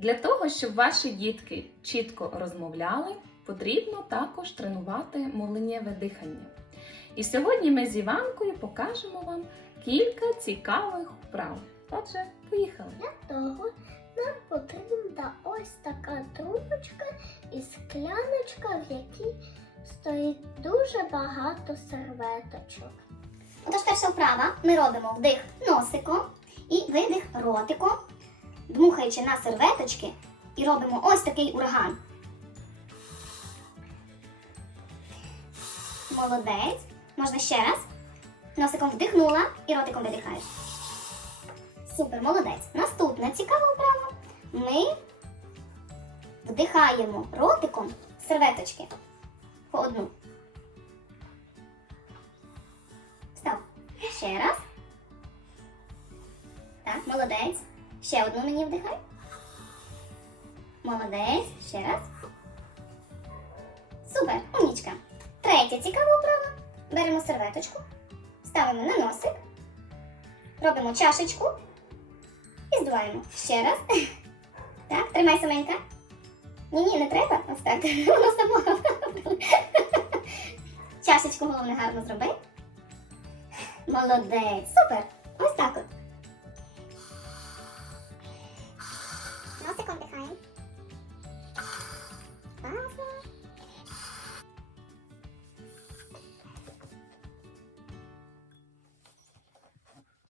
Для того, щоб ваші дітки чітко розмовляли, потрібно також тренувати мовленнєве дихання. І сьогодні ми з Іванкою покажемо вам кілька цікавих вправ. Отже, поїхали! Для того нам потрібна ось така трубочка і скляночка, в якій стоїть дуже багато серветочок. Отож, перша вправа ми робимо вдих носиком і видих ротиком, дмухаючи на серветочки, і робимо ось такий ураган. Молодець. Можна ще раз. Носиком вдихнула і ротиком видихаєш. Супер, молодець. Наступна цікава вправа. Ми вдихаємо ротиком серветочки по одну. Став. Ще раз. Так, молодець. Ще одну мені вдихай. Молодець. Ще раз. Супер, умнічка. Третя цікава вправа. Беремо серветочку, ставимо на носик, робимо чашечку і здуваємо. Ще раз. Так, тримай саменька. Ні, ні, не треба. Ось так. Воно само. Чашечку головне гарно зроби. Молодець, супер. Ось так от.